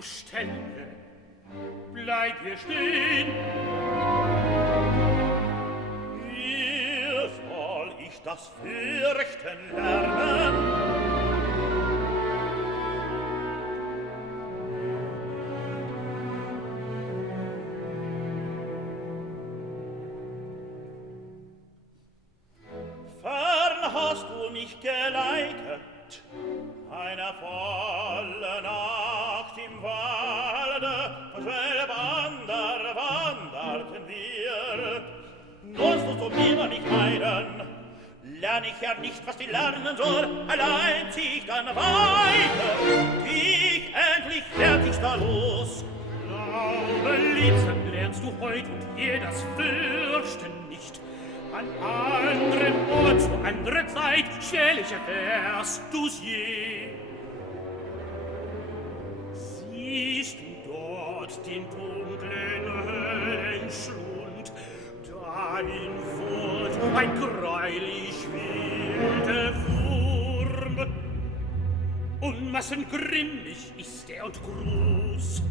du stände, bleib hier stehen. Wie soll ich das fürchten lernen? Fern hast du mich geleitet, eine volle Nacht im Walde, selber wanderten wir. Nun sollst du mir nicht meiden, lern ich ja nicht, was die lernen soll, allein zieh ich dann weiter, geh ich endlich fertig da los. Glaube, Liebsten, lernst du heut und hier das Fürchten nicht. An anderem Ort, zu anderer Zeit, schwerlich erfährst du's je. Siehst du dort den dunklen Höllenschlund, dahin wohnt ein greulich wilder Wurm. Unmassengrimmig ist er und groß.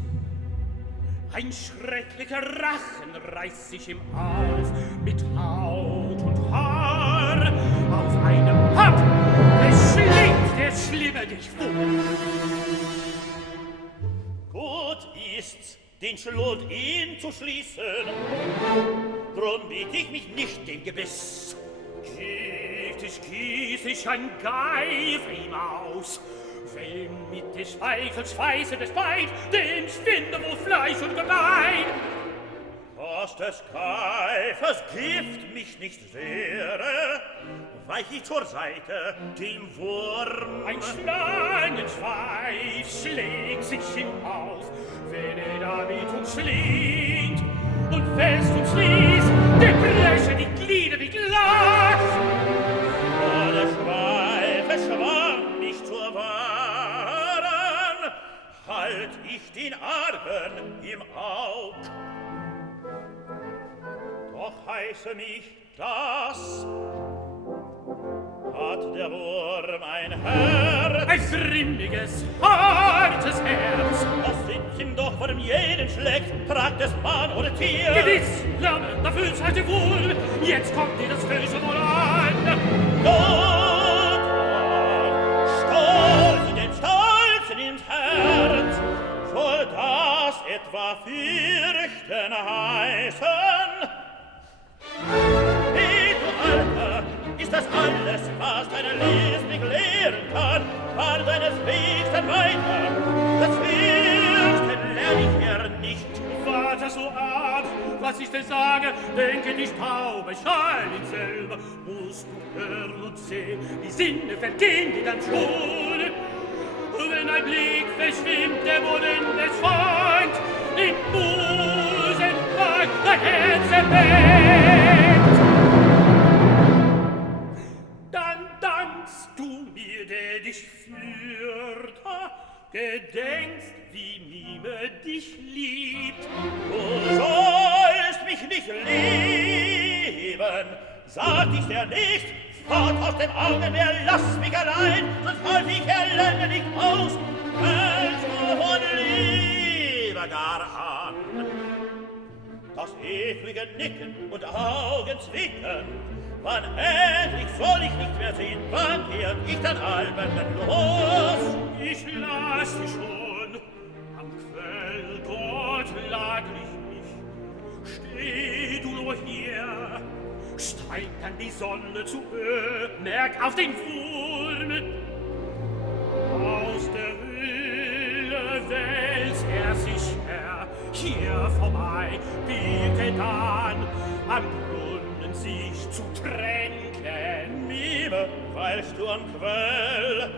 Ein schrecklicher Rachen reißt sich ihm auf, mit Haut und Haar. Auf einem Hab verschlingt der Schlimme dich wohl. Gut ist's, den Schlund ihm zu schließen, drum biet ich mich nicht dem Gebiss. Giftig gieß ich ein Geifer ihm aus, will mit des Speichels Schweiße des Beid dem Spinde wohl Fleisch und Gebein. Was des Geifers Gift mich nicht sehre, weich ich zur Seite dem Wurm. Ein Schlangenschweif schlägt sich ihm auf, wenn er damit uns schlingt und fest uns schließt, der Bresche die Glieder wie Glas. Oh, der Schweif schwamm mich zur Wahren, halt ich den Argen im Aug. Doch heiße mich das, hat der Wurm ein Herz. Ein grimmiges, hartes Herz. Das sind ihm doch von jedem schlägt, tragt es Mann oder Tier. Gewiss, Lärme, dafür seid ihr wohl, jetzt kommt dir das Böse wohl an. Not, Stolz, dem Stolzen ins Herz, soll das etwa fürchten heißen? Hey, du Alter, ist das alles, was deine List mich lehren kann? Fahr deines Wegs dann weiter, das Fürchten lern ich mir nicht. Warte so ab, was ich dir sage, denke nicht taube, schall ihn selber. Musst du hören und sehen, die Sinne vergehen dir dann schon. Wenn ein Blick verschwimmt, der Boden des Freund, im Busen lag dein Herz erweckt. Dann dankst du mir, der dich führt, gedenkst, wie Mime dich liebt. Du sollst mich nicht lieben, sag ich dir nicht, fort aus dem Auge mehr, lass mich allein, sonst halt ich erlänge nicht aus, fällst du von Liebe gar an. Das ewige Nicken und Augenzwicken, wann endlich soll ich nicht mehr sehen, wann werd ich dann albern los? Ich las dich schon, am Quell dort lag ich mich. Steh du nur hier, steigt dann die Sonne zu Höhe, merk auf den Wurm. Aus der Höhle wälzt er sich her, hier vorbei, bietet an, am Brunnen sich zu tränken. Mime, weilst du am Quell,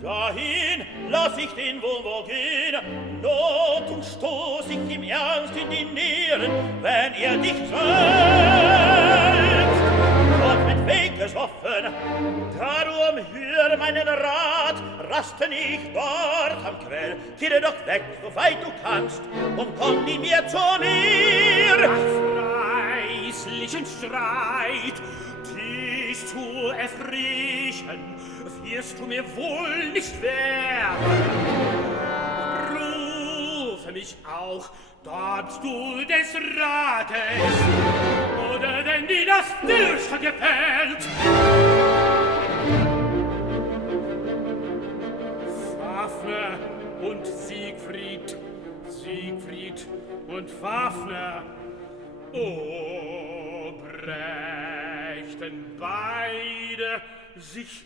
dahin lass ich den wo gehen, Not und stoß ich ihm ernst in die Nieren, wenn er dich selbst. Gott mit Weg gesoffen, darum hör meinen Rat, raste nicht dort am Quell, kehre doch weg, so weit du kannst, und komm nie mehr zu mir. Nach preislichen Streit, dich zu erfrischen, wirst du mir wohl nicht werden. auch darbst du des Rates, oder wenn dir das Fürchter gefällt. Fafner und Siegfried, Siegfried und Fafner, o brächten beide sich